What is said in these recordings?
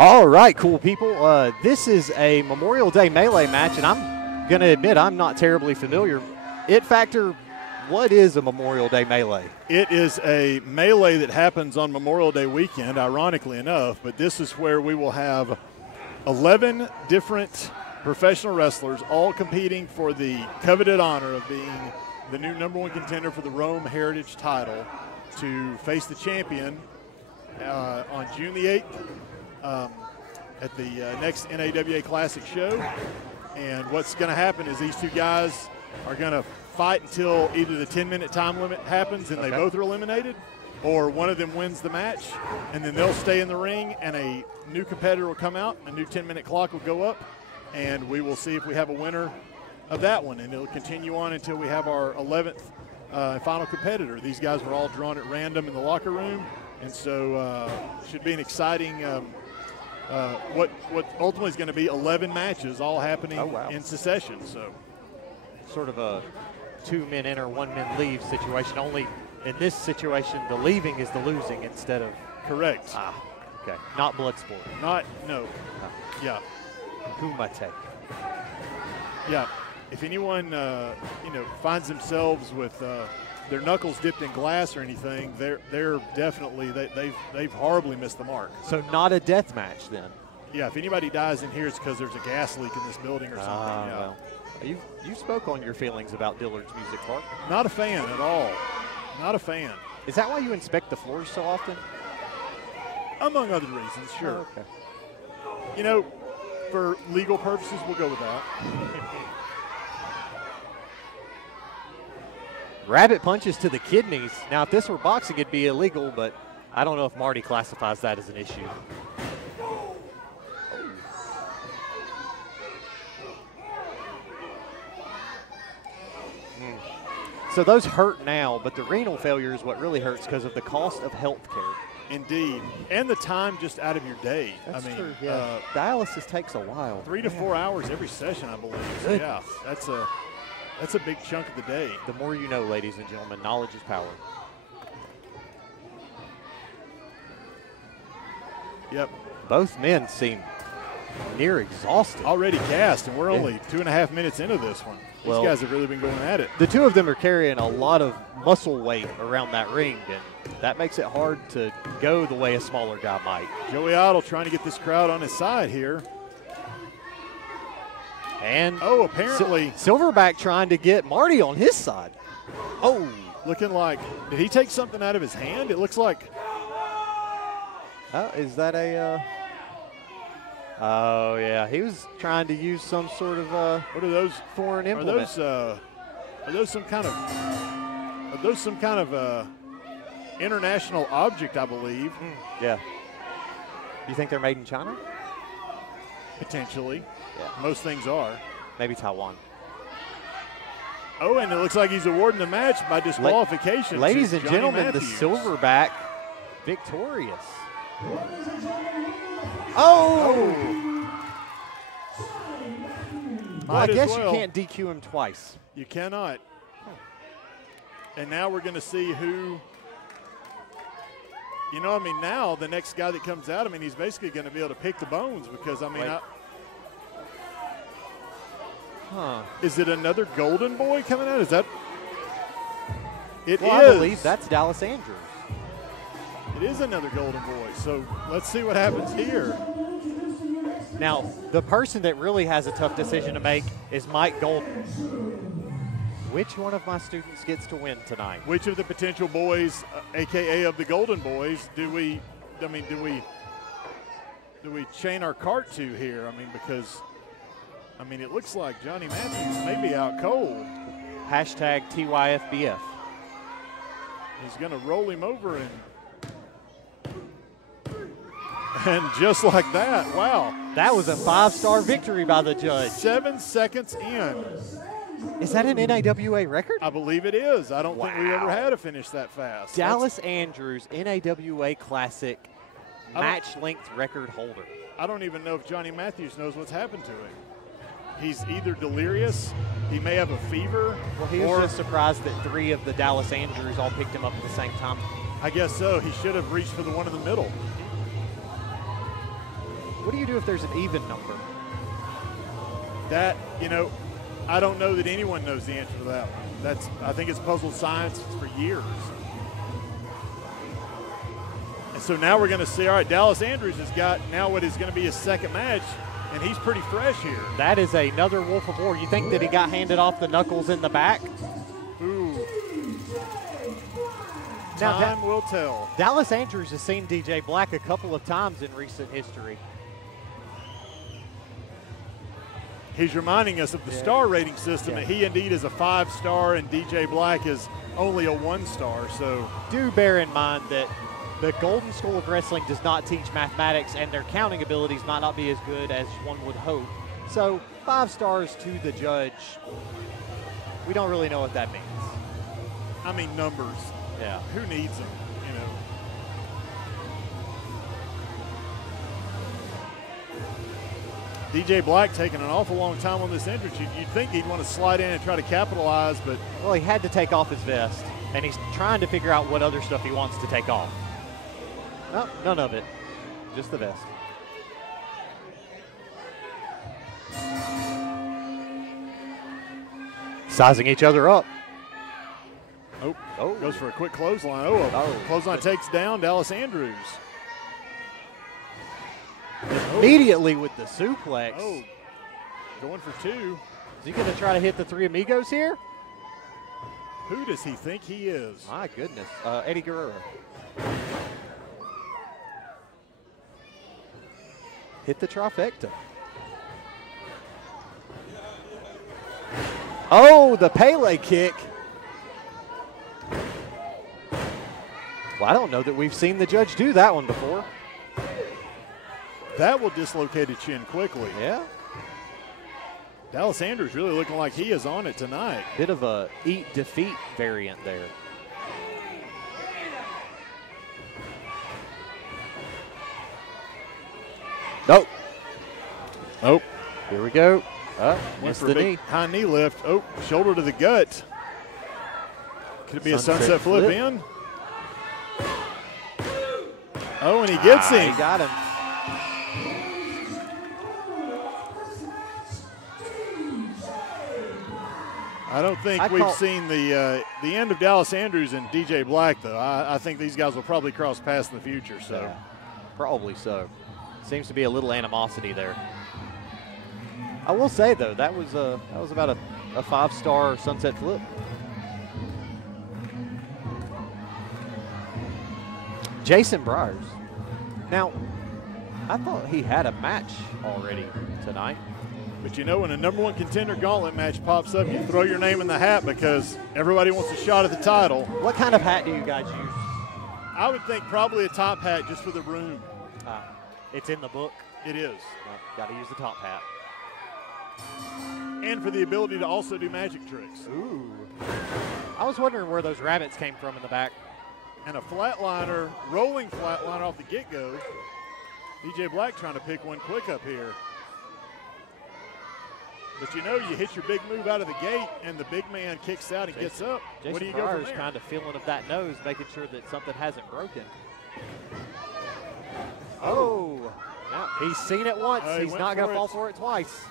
All right, cool people. This is a Memorial Day Melee match, and I'm going to admit I'm not terribly familiar. It Factor, what is a Memorial Day Melee? It is a melee that happens on Memorial Day weekend, ironically enough, but this is where we will have 11 different professional wrestlers all competing for the coveted honor of being the new #1 contender for the Rome Heritage title to face the champion on June the 8th at the next NAWA Classic show. And what's going to happen is these two guys are going to fight until either the 10-minute time limit happens and they both are eliminated, or one of them wins the match, and then they'll stay in the ring and a new competitor will come out, a new 10-minute clock will go up, and we will see if we have a winner of that one, and it'll continue on until we have our 11th final competitor. These guys were all drawn at random in the locker room, and so should be an exciting what ultimately is going to be 11 matches all happening in succession. So sort of a 2 men enter, 1 man leave situation. Only in this situation, the leaving is the losing instead of. Correct. Okay. Not blood sport. No. Yeah. Kumite. Yeah. If anyone finds themselves with their knuckles dipped in glass or anything, they're definitely they've horribly missed the mark. So not a death match then. Yeah. If anybody dies in here, it's because there's a gas leak in this building or something. Yeah. Well, you spoke on your feelings about Dillard's Music Park. Not a fan at all. Not a fan. Is that why you inspect the floors so often? Among other reasons, sure. Oh, okay. For legal purposes, we'll go with that. Rabbit punches to the kidneys. Now, if this were boxing, it'd be illegal, but I don't know if Marty classifies that as an issue. So those hurt now, but the renal failure is what really hurts because of the cost of health care. Indeed. And the time just out of your day. That's true, yeah. Dialysis takes a while. 3 to 4 hours every session, I believe. So, yeah, that's a big chunk of the day. The more you know, ladies and gentlemen, knowledge is power. Yep. Both men seem near exhausted. Already gassed, and we're only 2.5 minutes into this one. These guys have really been going at it. The two of them are carrying a lot of muscle weight around that ring, and that makes it hard to go the way a smaller guy might. Joey Otto trying to get this crowd on his side here. And apparently Silverback trying to get Marty on his side. Oh, looking like, did he take something out of his hand? It looks like. Is that a? Oh yeah, he was trying to use some sort of what are those foreign implement? Are those some kind of international object? I believe. Yeah. You think they're made in China? Potentially. Yeah. Most things are. Maybe Taiwan. Oh, and it looks like he's awarding the match by disqualification. Ladies and gentlemen, the Silverback victorious. Oh! Well, I guess you can't DQ him twice. You cannot. And now we're going to see who, now the next guy that comes out, he's basically going to be able to pick the bones because, is it another Golden Boy coming out? Is that? It is. I believe that's Dallas Andrews. It is another Golden Boy. So let's see what happens here. Now, the person that really has a tough decision to make is Mike Golden. Which one of my students gets to win tonight? Which of the potential boys, AKA of the Golden Boys, do we chain our cart to here? Because it looks like Johnny Matthews may be out cold. Hashtag TYFBF. He's going to roll him over and just like that, wow. That was a 5-star victory by the judge. 7 seconds in. Is that an NAWA record? I believe it is. I don't think we ever had a finish that fast. Dallas Andrews, NAWA Classic match-length record holder. I don't even know if Johnny Matthews knows what's happened to him. He's either delirious, he may have a fever. Well, he was just surprised that 3 of the Dallas Andrews all picked him up at the same time. I guess so. He should have reached for the one in the middle. What do you do if there's an even number? That, I don't know that anyone knows the answer to that one. I think it's puzzled science for years. And so now we're going to see, all right, Dallas Andrews has got now what is going to be his second match, and he's pretty fresh here. That is another Wolf of War. You think that he got handed off the knuckles in the back? Ooh. Now, Time will tell. Dallas Andrews has seen DJ Black a couple of times in recent history. He's reminding us of the star rating system, and he indeed is a 5-star, and DJ Black is only a 1-star. So do bear in mind that the Golden School of Wrestling does not teach mathematics, and their counting abilities might not be as good as one would hope. So 5 stars to the judge, we don't really know what that means. I mean, numbers. Yeah. Who needs them, DJ Black taking an awful long time on this entrance. You'd think he'd want to slide in and try to capitalize, but. Well, he had to take off his vest, and he's trying to figure out what other stuff he wants to take off. No, none of it. Just the vest. Sizing each other up. Oh, goes for a quick clothesline. Clothesline takes down Dallas Andrews. Immediately with the suplex. Oh, going for 2. Is he going to try to hit the Three Amigos here? Who does he think he is? My goodness. Eddie Guerrero. Hit the trifecta. Oh, the Pele kick. Well, I don't know that we've seen the judge do that one before. That will dislocate a chin quickly. Yeah. Dallas Andrews really looking like he is on it tonight. Bit of a eat defeat variant there. Nope. Oh. Here we go. Missed the knee. High knee lift. Oh, shoulder to the gut. Could it be a sunset flip in? Oh, and he gets him. He got him. I don't think we've seen the end of Dallas Andrews and DJ Black, though. I think these guys will probably cross paths in the future. So, yeah, probably so. Seems to be a little animosity there. I will say though, that was about a 5-star sunset flip. Jason Briars. Now, I thought he had a match already tonight. But when a #1 contender gauntlet match pops up, you throw your name in the hat because everybody wants a shot at the title. What kind of hat do you guys use? I would think probably a top hat just for the room. It's in the book? It is. Got to use the top hat. And for the ability to also do magic tricks. Ooh. I was wondering where those rabbits came from in the back. And a flatliner, rolling flatliner off the get-go. DJ Black trying to pick one quick up here. But you hit your big move out of the gate, and the big man kicks out and gets up. Jason What do you Pryor go from is there? kind of feeling of that nose, making sure that something hasn't broken. Oh, now he's seen it once. He's not going to fall for it twice.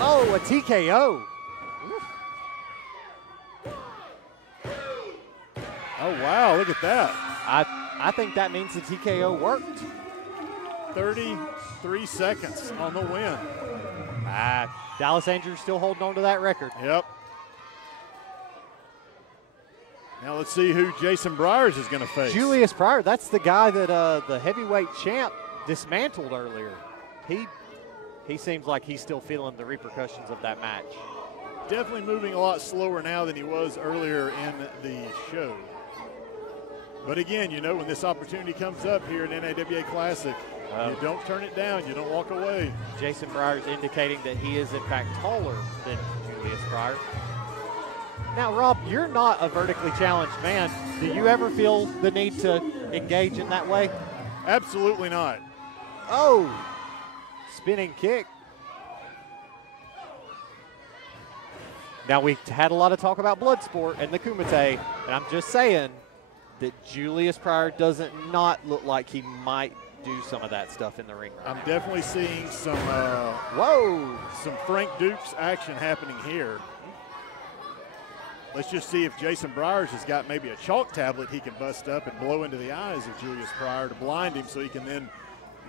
Oh, a TKO. Oof. Oh, wow, look at that. I think that means the TKO worked. 33 seconds on the win. Dallas Andrews still holding on to that record. Yep. Now let's see who Jason Briars is going to face. Julius Pryor, that's the guy that the heavyweight champ dismantled earlier. He seems like he's still feeling the repercussions of that match. Definitely moving a lot slower now than he was earlier in the show. But again, when this opportunity comes up here at NAWA Classic, you don't turn it down. You don't walk away. Jason Briars indicating that he is, in fact, taller than Julius Pryor. Now, Rob, you're not a vertically challenged man. Do you ever feel the need to engage in that way? Absolutely not. Oh, spinning kick. Now, we had a lot of talk about Bloodsport and the Kumite, and I'm just saying that Julius Pryor doesn't not look like he might do some of that stuff in the ring. I'm definitely seeing some some Frank Dukes action happening here. Let's just see if Jason Briars has got maybe a chalk tablet he can bust up and blow into the eyes of Julius Pryor to blind him so he can then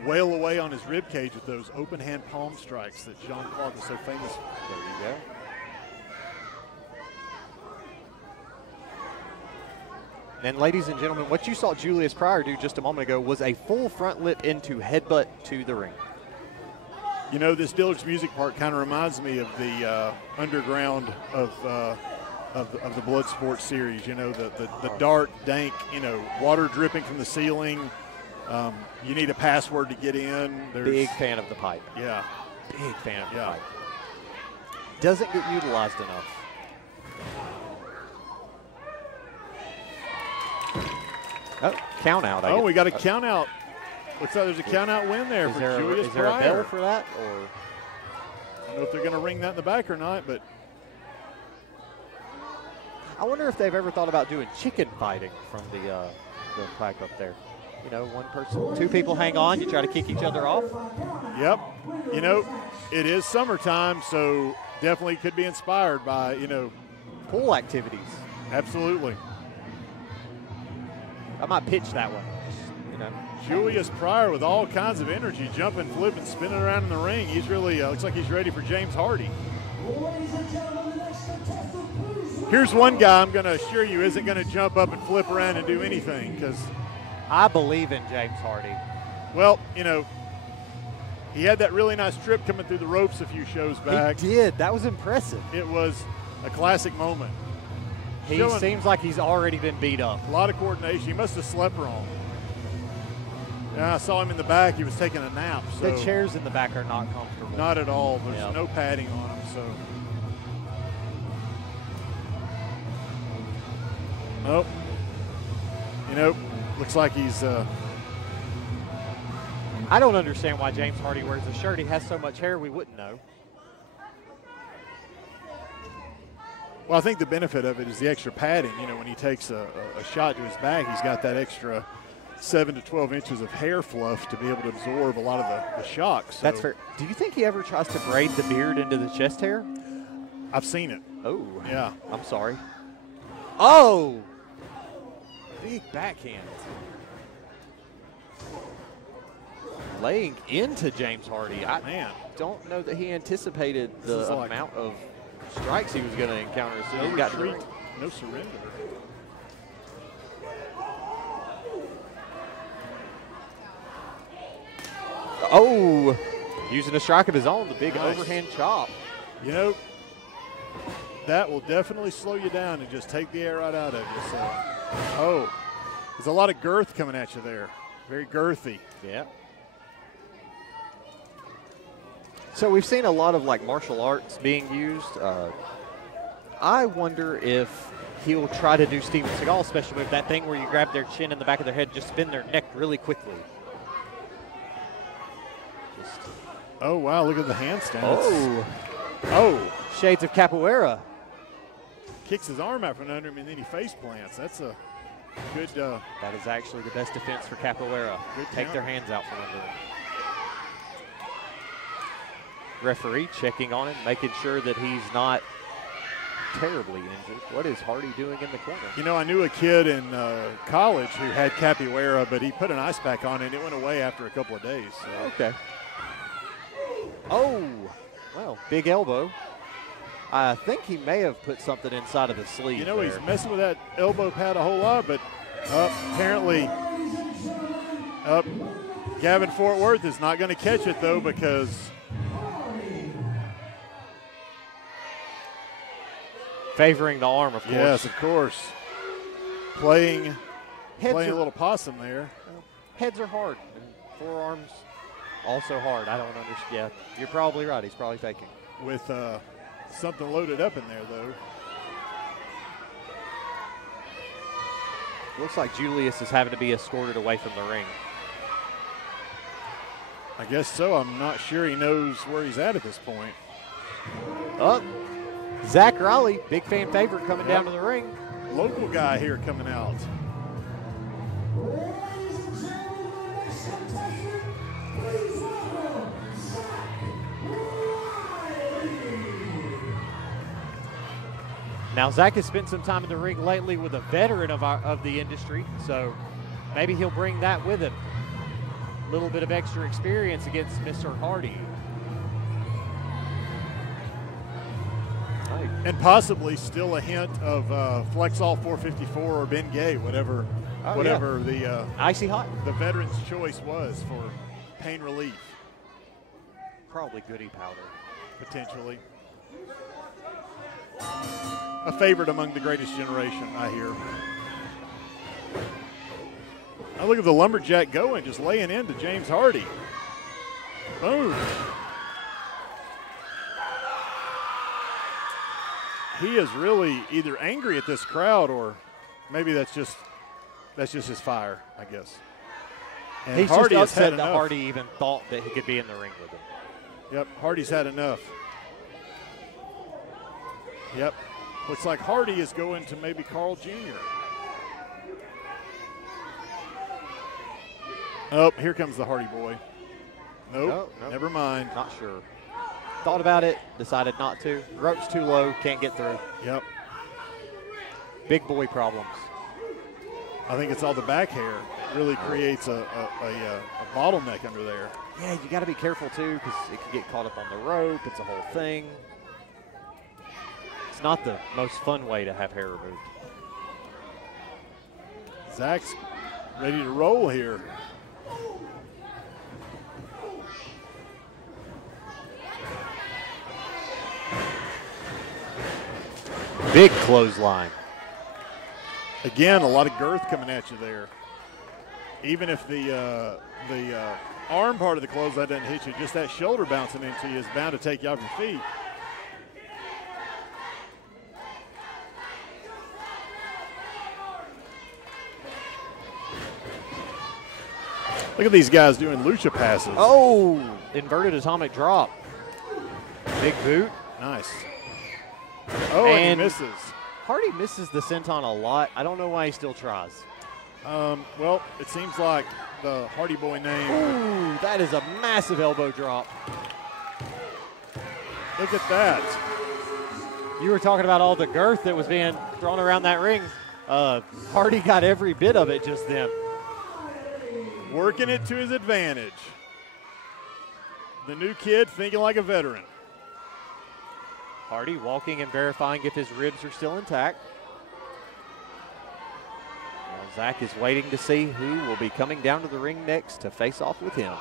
wail away on his rib cage with those open hand palm strikes that Jean-Claude was so famous for. There you go. And ladies and gentlemen, what you saw Julius Pryor do just a moment ago was a full front lip into headbutt to the ring. You know, this Dillard's Music Park kind of reminds me of the underground of the Bloodsport series. You know, the dark, dank, you know, water dripping from the ceiling. You need a password to get in. Big fan of the pipe. Yeah. Big fan of the pipe. Doesn't get utilized enough. Oh, count out. Oh, we got a count out. Looks like there's a count out win there for Julius Pryor. Is there a bell for that? Or I don't know if they're going to ring that in the back or not, but I wonder if they've ever thought about doing chicken fighting from the flag up there. You know, one person, two people hang on, you try to kick each other off. Yep. You know, it is summertime, so definitely could be inspired by, you know, pool activities. Absolutely. I might pitch that one. You know, Julius Pryor with all kinds of energy, jumping, flipping, spinning around in the ring. He's really looks like he's ready for James Hardy. Here's one guy I'm going to assure you isn't going to jump up and flip around and do anything, because I believe in James Hardy. Well, you know, he had that really nice trip coming through the ropes a few shows back. He did. That was impressive. It was a classic moment. He seems like he's already been beat up. A lot of coordination. He must have slept wrong. Yeah, I saw him in the back. He was taking a nap. So the chairs in the back are not comfortable. Not at all. There's no padding on them. So. Oh. You know, looks like he's. I don't understand why James Hardy wears a shirt. He has so much hair we wouldn't know. Well, I think the benefit of it is the extra padding. You know, when he takes a shot to his back, he's got that extra 7 to 12 inches of hair fluff to be able to absorb a lot of the shocks. So. That's fair. Do you think he ever tries to braid the beard into the chest hair? I've seen it. Oh. Yeah. I'm sorry. Oh! Big backhand. Laying into James Hardy. I don't know that he anticipated the amount of strikes he was going to encounter as soon as he got to the ring. No surrender. Oh, using a strike of his own, the big overhand chop. You know, that will definitely slow you down and just take the air right out of you. So, there's a lot of girth coming at you there. Very girthy. Yeah. So we've seen a lot of like martial arts being used. I wonder if he'll try to do Steven Seagal's special move, that thing where you grab their chin in the back of their head, just spin their neck really quickly. Oh, wow, look at the handstand. Oh, shades of capoeira. Kicks his arm out from under him, and then he face plants. That's a good. That is actually the best defense for capoeira. Take their hands out from under them. Referee checking on him, making sure that he's not terribly injured. What is Hardy doing in the corner? You know, I knew a kid in college who had capoeira, but he put an ice pack on it, and it went away after a couple of days. So. Okay. Oh, well, big elbow. I think he may have put something inside of his sleeve. You know, there. He's messing with that elbow pad a whole lot, but apparently Gavin Fort Worth is not going to catch it, though, because favoring the arm, of course. Yes, of course. Playing a little possum there. Heads are hard. And forearms also hard. I don't understand. Yeah, you're probably right. He's probably faking. With something loaded up in there, though. Looks like Julius is having to be escorted away from the ring. I guess so. I'm not sure he knows where he's at this point. Oh, Zach Raleigh, big fan favorite coming down to the ring. Local guy here coming out. Now, Zach has spent some time in the ring lately with a veteran of the industry, so maybe he'll bring that with him. A little bit of extra experience against Mr. Hardy. And possibly still a hint of Flexall 454 or Ben Gay, whatever the Icy Hot, the veteran's choice was for pain relief. Probably Goody Powder, potentially. A favorite among the greatest generation, I hear. Now look at the lumberjack going, just laying into James Hardy. Boom. He is really either angry at this crowd or maybe that's just his fire, I guess. And he's Hardy just upset that Hardy even thought that he could be in the ring with him. Yep, Hardy's had enough. Yep. Looks like Hardy is going to maybe Carl Jr. Oh, here comes the Hardy boy. Nope, never mind. Not sure. Thought about it, decided not to. Rope's too low, can't get through. Yep. Big boy problems. I think it's all the back hair. It really creates a bottleneck under there. Yeah, you got to be careful too because it can get caught up on the rope. It's a whole thing. It's not the most fun way to have hair removed. Zach's ready to roll here. Big clothesline. Again, a lot of girth coming at you there. Even if the arm part of the clothesline doesn't hit you, just that shoulder bouncing into you is bound to take you off your feet. Look at these guys doing lucha passes. Oh, inverted atomic drop. Big boot. Nice. Oh, and he misses. Hardy misses the senton a lot. I don't know why he still tries. Well, it seems like the Hardy boy name. Ooh, that is a massive elbow drop. Look at that. You were talking about all the girth that was being thrown around that ring. Hardy got every bit of it just then. Working it to his advantage. The new kid thinking like a veteran. Hardy walking and verifying if his ribs are still intact. Well, Zach is waiting to see who will be coming down to the ring next to face off with him.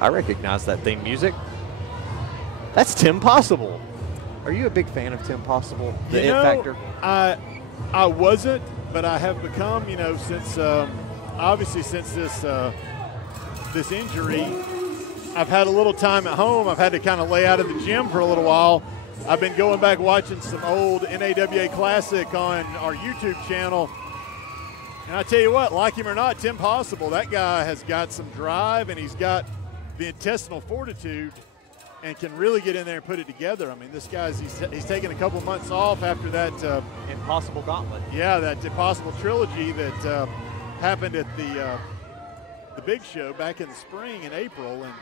I recognize that theme music. That's Tim Possible. Are you a big fan of Tim Possible, the It Factor? I wasn't, but I have become, since obviously since this injury, I've had a little time at home. I've had to kind of lay out of the gym for a little while. I've been going back watching some old NAWA Classic on our YouTube channel. And I tell you what, like him or not, Tim Possible, that guy has got some drive and he's got the intestinal fortitude and can really get in there and put it together. I mean, this guy's he's taken a couple months off after that Impossible Gauntlet. Yeah, that Impossible trilogy that happened at the big show back in the spring in April, and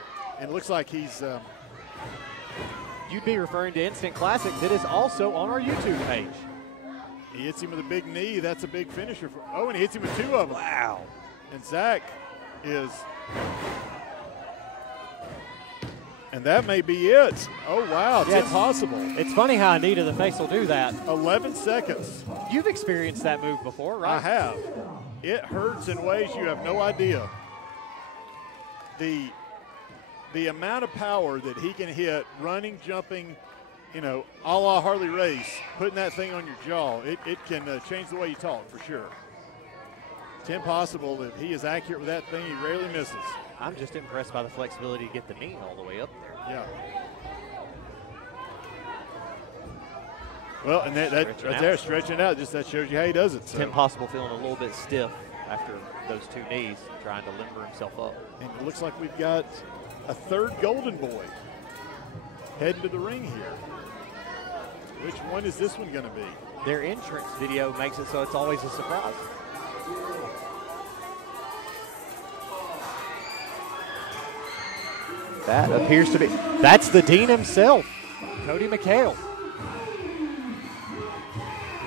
it looks like he's. You'd be referring to Instant Classic that is also on our YouTube page. He hits him with a big knee. That's a big finisher. And he hits him with two of them. Wow. And Zach is. And that may be it. Oh, wow. It's impossible. It's funny how a knee to the face will do that. 11 seconds. You've experienced that move before, right? I have. It hurts in ways you have no idea. The amount of power that he can hit, running, jumping, a la Harley Race, putting that thing on your jaw, it can change the way you talk for sure. Tim Possible, if he is accurate with that thing, he rarely misses. I'm just impressed by the flexibility to get the knee all the way up there. Yeah. Well, and that right there, stretching it out, just that shows you how he does it. So. Tim Possible feeling a little bit stiff after those 2 knees, trying to limber himself up. And it looks like we've got a third Golden Boy heading to the ring here. Which one is this one going to be? Their entrance video makes it so it's always a surprise. That appears to be, that's the Dean himself, Cody McKale.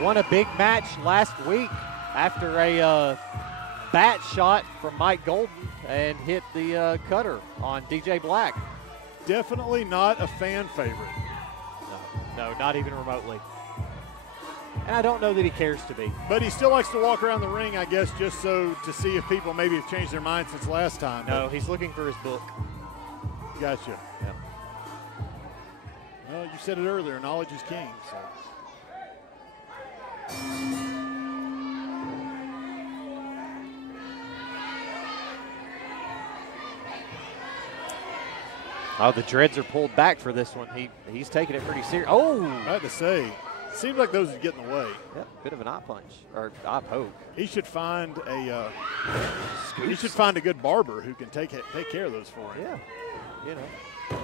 Won a big match last week after a bat shot from Mike Golden and hit the cutter on DJ Black. Definitely not a fan favorite. No, not even remotely. And I don't know that he cares to be. But he still likes to walk around the ring, I guess, just so to see if people maybe have changed their mind since last time. No, he's looking for his book. Gotcha. Yeah. Well, you said it earlier, knowledge is king. So. Oh, the dreads are pulled back for this one. He's taking it pretty serious. Oh! I had to say, it seems like those would get in the way. Yep, bit of an eye punch, or eye poke. He should find a good barber who can take care of those for him. Yeah, you know.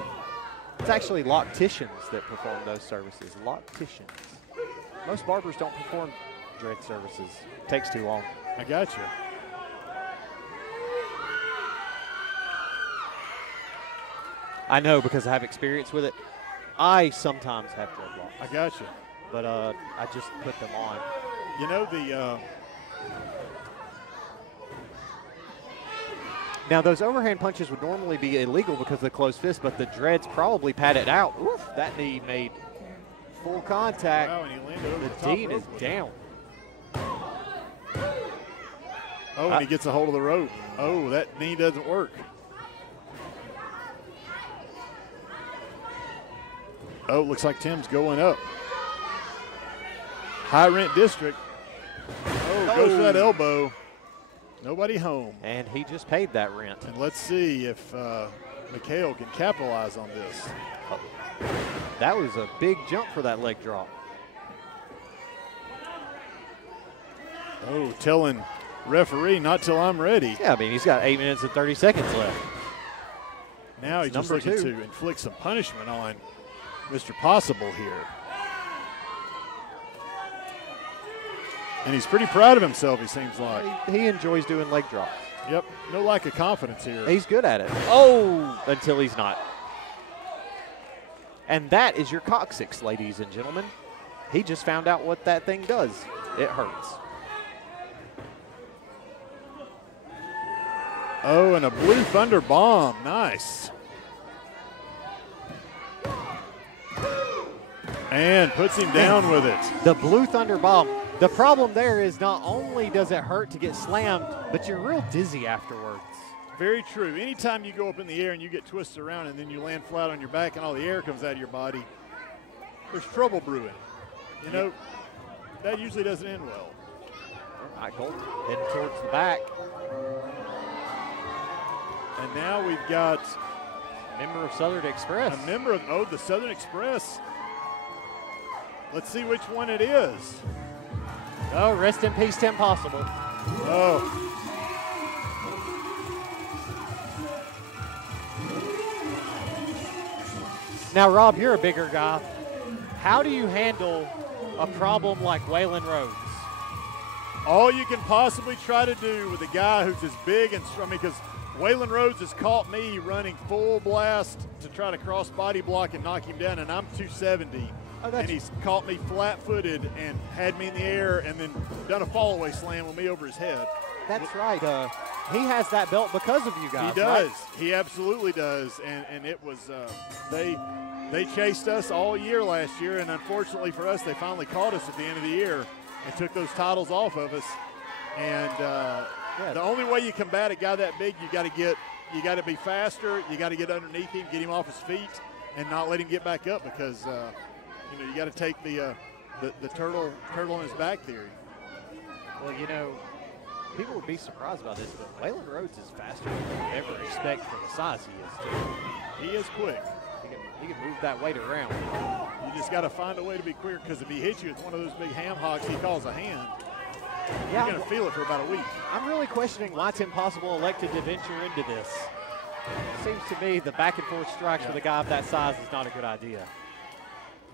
It's actually locticians that perform those services. Locticians. Most barbers don't perform dread services. It takes too long. I got you. I know because I have experience with it. I sometimes have dreadlocks. I got you. But I just put them on. You know Now those overhand punches would normally be illegal because of the closed fist, but the dreads probably pat it out. Oof, that knee made full contact. Wow, and he landed over the Dean is down. Oh, and he gets a hold of the rope. Oh, that knee doesn't work. Oh, looks like Tim's going up. High rent district. Oh, goes for that elbow. Nobody home. And he just paid that rent. And let's see if McKale can capitalize on this. Oh, that was a big jump for that leg drop. Oh, telling referee not till I'm ready. Yeah, I mean, he's got 8 minutes and 30 seconds left. Now he's just looking to inflict some punishment on Mr. Possible here. And he's pretty proud of himself, he seems like. He enjoys doing leg drops. Yep, no lack of confidence here. He's good at it. Oh, until he's not. And that is your coccyx, ladies and gentlemen. He just found out what that thing does. It hurts. Oh, and a Blue Thunder bomb. Nice. And puts him down with it. The Blue Thunder bomb. The problem there is not only does it hurt to get slammed, but you're real dizzy afterwards. Very true. Anytime you go up in the air and you get twisted around and then you land flat on your back and all the air comes out of your body, there's trouble brewing. You know, that usually doesn't end well. Michael heading towards the back. And now we've got a member of Southern Express. A member of, the Southern Express. Let's see which one it is. Oh, rest in peace, Tim Possible. Oh. Now, Rob, you're a bigger guy. How do you handle a problem like Waylon Rhodes? All you can possibly try to do with a guy who's as big and strong, because Waylon Rhodes has caught me running full blast to try to cross body block and knock him down, and I'm 270. And he's caught me flat-footed and had me in the air and then done a fall-away slam with me over his head. That's right. He has that belt because of you guys. He does. Right? He absolutely does. And it was they chased us all year last year, and unfortunately for us, they finally caught us at the end of the year and took those titles off of us. And the only way you combat a guy that big, you got to be faster. You got to get underneath him, get him off his feet, and not let him get back up because. You got to take the turtle on his back theory. Well, people would be surprised by this, but Waylon Rhodes is faster than you ever expect for the size he is, too. He is quick. He can move that weight around. You just got to find a way to be quicker because if he hits you with one of those big ham hocks he calls a hand, Yeah, you're going to feel it for about a week. I'm really questioning why Tim Possible elected to venture into this. It seems to me the back and forth strikes with a guy of that size is not a good idea.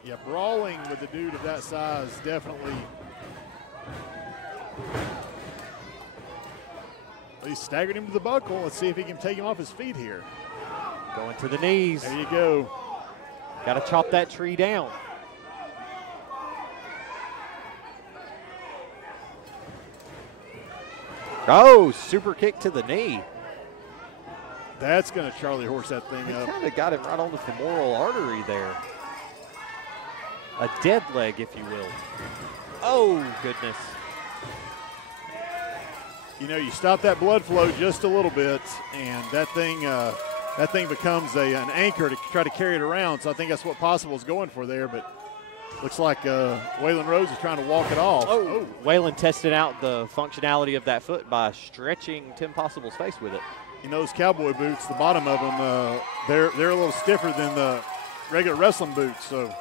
Yeah, brawling with a dude of that size definitely. He staggered him to the buckle. Let's see if he can take him off his feet here. Going to the knees. There you go. Got to chop that tree down. Oh, super kick to the knee. That's going to Charlie horse that thing He up. kind of got him right on the femoral artery there. A dead leg, if you will. Oh, goodness. You know, you stop that blood flow just a little bit, and that thing becomes an anchor to try to carry it around. So I think that's what Possible is going for there. But looks like Waylon Rhodes is trying to walk it off. Oh, Waylon tested out the functionality of that foot by stretching Tim Possible's face with it. You know, those cowboy boots, the bottom of them, they're a little stiffer than the regular wrestling boots. So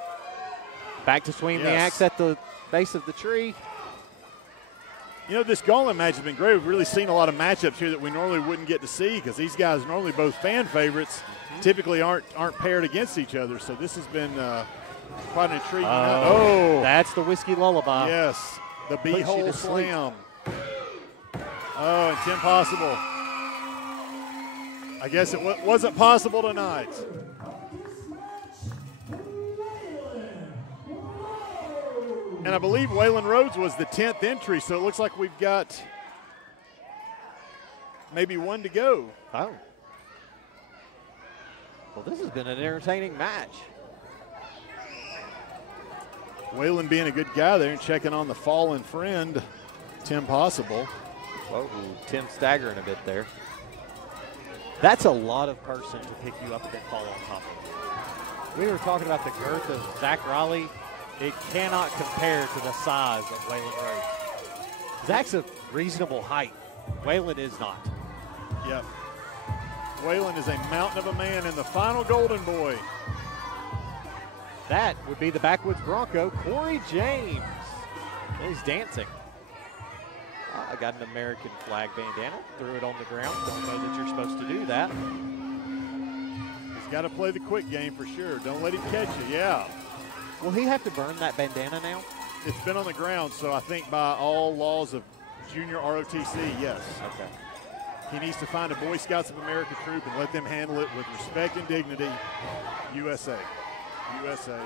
back to swing the axe at the base of the tree. You know, this gauntlet match has been great. We've really seen a lot of matchups here that we normally wouldn't get to see because these guys normally both fan favorites, typically aren't paired against each other. So this has been quite an intriguing. That's the whiskey lullaby. Yes, the beehole slam. Oh, and Tim Possible. I guess it wasn't possible tonight. And I believe Waylon Rhodes was the 10th entry, so it looks like we've got maybe one to go. Oh. Well, this has been an entertaining match. Waylon being a good guy there and checking on the fallen friend, Tim Possible. Whoa, Tim staggering a bit there. That's a lot of person to pick you up and then fall on top of. We were talking about the girth of Zach Raleigh. It cannot compare to the size of Waylon Rhodes. Zach's a reasonable height. Waylon is not. Yep. Waylon is a mountain of a man in the final Golden Boy. That would be the Backwoods Bronco, Cory James. He's dancing. I got an American flag bandana, threw it on the ground. Don't know that you're supposed to do that. He's got to play the quick game for sure. Don't let him catch you, yeah. Will he have to burn that bandana now? It's been on the ground, so I think by all laws of junior ROTC, yes. Okay. He needs to find a Boy Scouts of America troop and let them handle it with respect and dignity. USA. USA.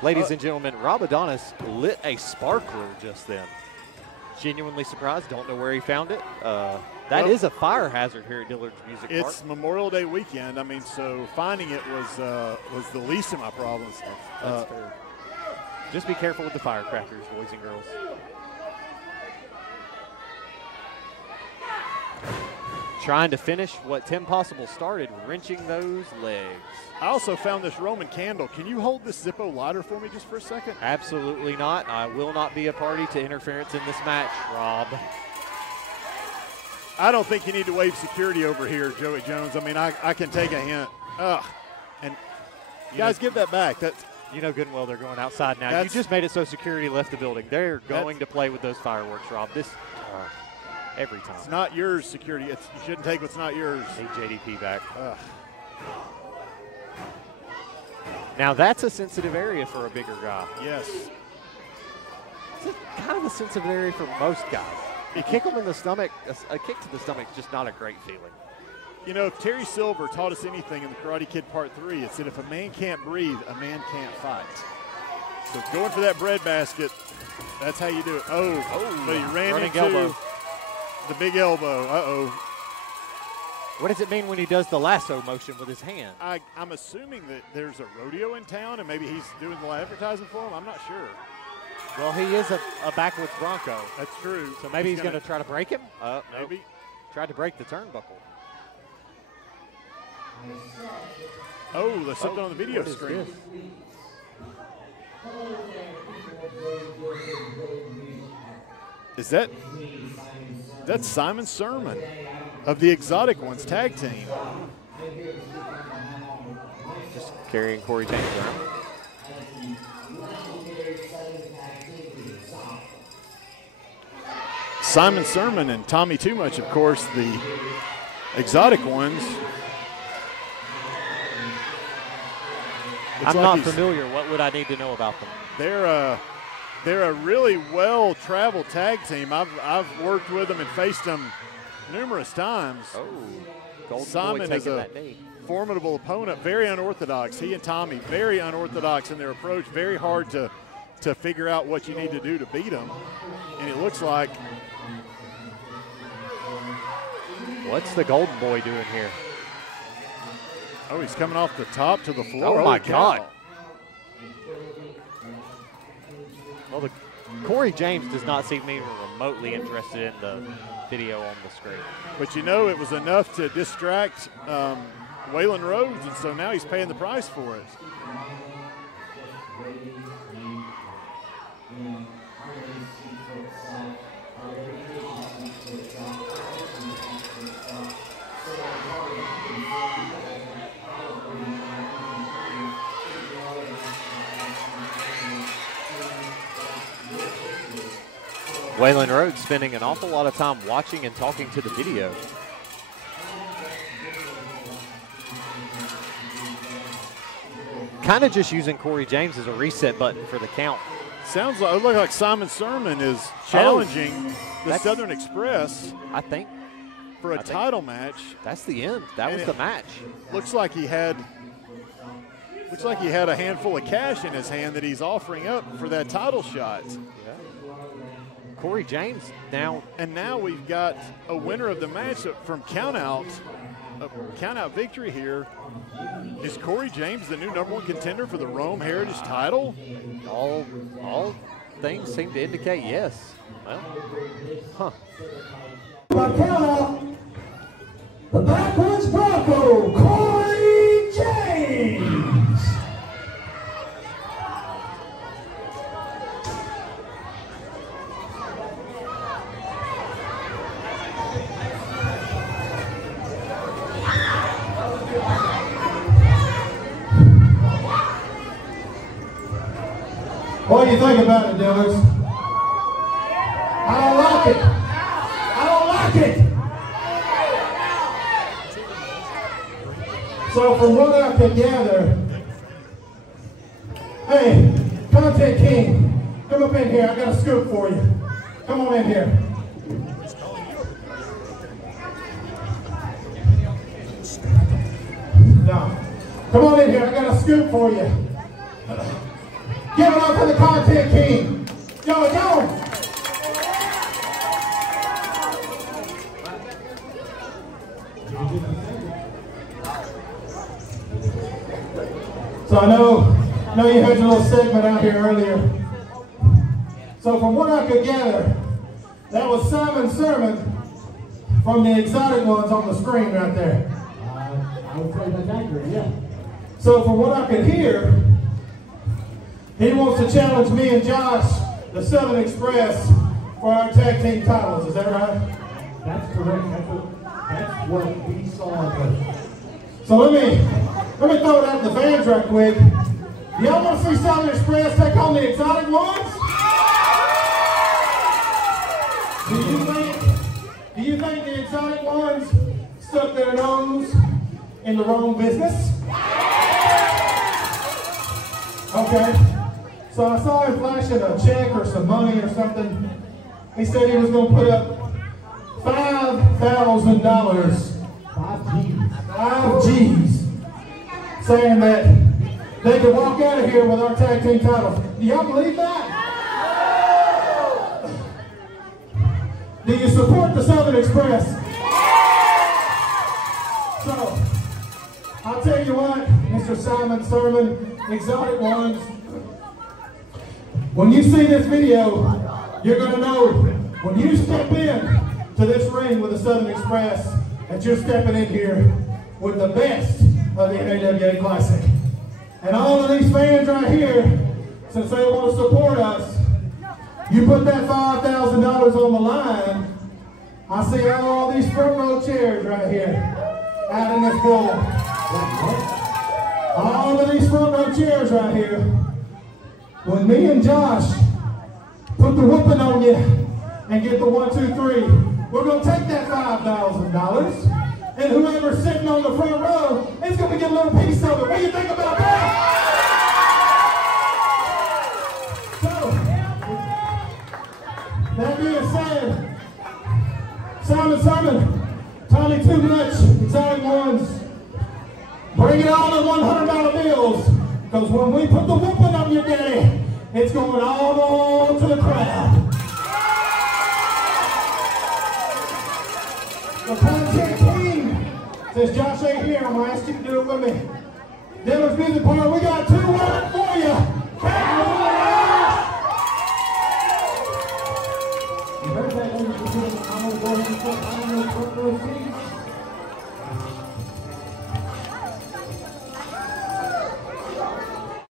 Ladies and gentlemen, Rob Adonis lit a sparkler just then. Genuinely surprised, don't know where he found it. That is a fire hazard here at Dillard's Music Park. It's Memorial Day weekend. I mean, so finding it was the least of my problems. That's fair. Just be careful with the firecrackers, boys and girls. Trying to finish what Tim Possible started, wrenching those legs. I also found this Roman candle. Can you hold this Zippo lighter for me just for a second? Absolutely not. I will not be a party to interference in this match, Rob. I don't think you need to waive security over here, Joey Jones. I mean, I can take a hint. And guys, give that back. You know good and well they're going outside now. You just made it so security left the building. They're going to play with those fireworks, Rob. This every time. It's not yours, security. You shouldn't take what's not yours. Need JDP back. Now that's a sensitive area for a bigger guy. Yes. It's kind of a sensitive area for most guys. You kick them in the stomach, a kick to the stomach is just not a great feeling. You know, if Terry Silver taught us anything in the Karate Kid Part 3, it's that if a man can't breathe, a man can't fight. So going for that bread basket, that's how you do it. But he ran into elbow. The big elbow. What does it mean when he does the lasso motion with his hand? I'm assuming that there's a rodeo in town and maybe he's doing the advertising for him. I'm not sure. Well, he is a backwoods Bronco. That's true. So maybe he's going to try to break him? Maybe. Nope. Tried to break the turnbuckle. Oh, there's something on the video screen. Is that's Simon Sermon of the Exotic Ones tag team. Just carrying Cory James around. Simon Sermon and Tommy Too Much, of course, the exotic ones. I'm not familiar. What would I need to know about them? They're a really well-traveled tag team. I've worked with them and faced them numerous times. Oh, Golden Simon Boy is taking a that knee. formidable opponent, very unorthodox. He and Tommy, very unorthodox in their approach, very hard to figure out what you need to do to beat them. And it looks like. What's the Golden Boy doing here? Oh, he's coming off the top to the floor. Oh, my God. Well, Cory James does not seem even remotely interested in the video on the screen. But you know, it was enough to distract Waylon Rhodes, and so now he's paying the price for it. Waylon Rhodes spending an awful lot of time watching and talking to the video. Kind of just using Cory James as a reset button for the count. Sounds like, it looks like Simon Sermon is challenging the Southern Express. I think. For a title match. That's the end. That was the match. Looks like he had a handful of cash in his hand that he's offering up for that title shot. Yeah. Cory James now. And now we've got a winner of the match from countout. A countout victory here. Is Cory James the new #1 contender for the Rome Heritage title? All things seem to indicate yes. Well, huh. By countout, the Backwoods Bronco, Cory James. What do you think about it, Dillard? I don't like it. I don't like it. So from what I can gather, hey, Content King, come up in here. I got a scoop for you. Come on in here. No. Come on in here. I got a scoop for you. Give it up for the Content King. Go. So I know you had your little segment out here earlier. So from what I could gather, that was Simon Sermon from the exotic ones on the screen right there. I would say that's accurate, yeah. So from what I could hear, he wants to challenge me and Josh, the Southern Express, for our tag team titles. Is that right? That's correct. That's what we saw. So let me throw it out to the fans right quick. Do y'all want to see Southern Express take on the exotic ones? Do you think the exotic ones stuck their nose in the wrong business? Okay. So I saw him flashing a check or some money or something. He said he was going to put up $5,000. 5 G's. Saying that they could walk out of here with our tag team titles. Do y'all believe that? Do you support the Southern Express? So, I'll tell you what, Mr. Simon Sermon, Exotic Ones, when you see this video, you're going to know when you step in to this ring with the Southern Express that you're stepping in here with the best of the NAWA Classic. And all of these fans right here, since they want to support us, you put that $5,000 on the line, I see all these front row chairs right here out in this building. All of these front row chairs right here. When me and Josh put the whooping on you and get the 1, 2, 3. We're going to take that $5,000, and whoever's sitting on the front row is going to get a little piece of it. What do you think about that? So, that being said, Simon, Tommy Too Much, Exotic Ones, bring it on in $100 bills, because when we put the whooping on your daddy, it's going all on to the crowd. The Content King says, Josh ain't here, I'm going to ask you to do it with me. Dillard's Music Park, we got 2 words for you.